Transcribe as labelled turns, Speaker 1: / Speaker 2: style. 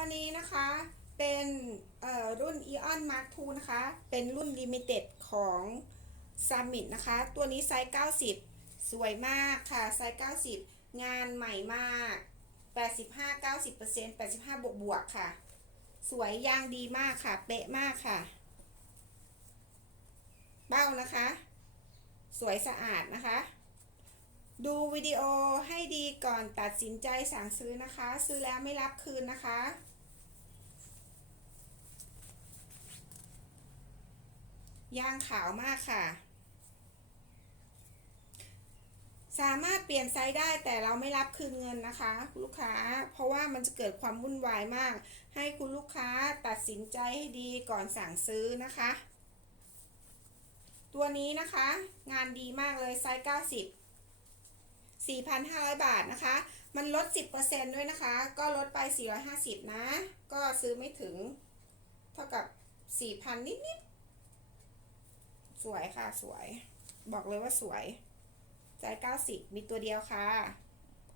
Speaker 1: ตัวนี้นะคะเป็นเอ่อรุ่น Eon Mark II นะคะ เป็นรุ่น Limited ของ Summit นะคะ ตัวนี้ไซส์ 90 สวยมากค่ะ ไซส์ 90 งานใหม่มาก 85 90% 85 บวกบวกค่ะ สวยยางดีมากค่ะ เป๊ะมากค่ะ เบ้านะคะ สวยสะอาดนะคะ ดูวิดีโอให้ดีก่อนตัดสินใจสั่งซื้อนะคะ ซื้อแล้วไม่รับคืนนะคะ ยางขาวมากค่ะ สามารถเปลี่ยนไซส์ได้แต่เราไม่รับคืนเงินนะคะคุณลูกค้า เพราะว่ามันจะเกิดความวุ่นวายมาก ให้คุณลูกค้าตัดสินใจให้ดีก่อนสั่งซื้อนะคะ ตัวนี้นะคะ งานดีมากเลยไซส์90 4,500 บาทนะคะ มันลด 10%ด้วยนะคะ ก็ลดไป 450 นะ ก็ซื้อไม่ถึง เท่ากับ 4,000 นิดๆ สวยค่ะสวย บอกเลยว่าสวยใจ90 มีตัวเดียวค่ะ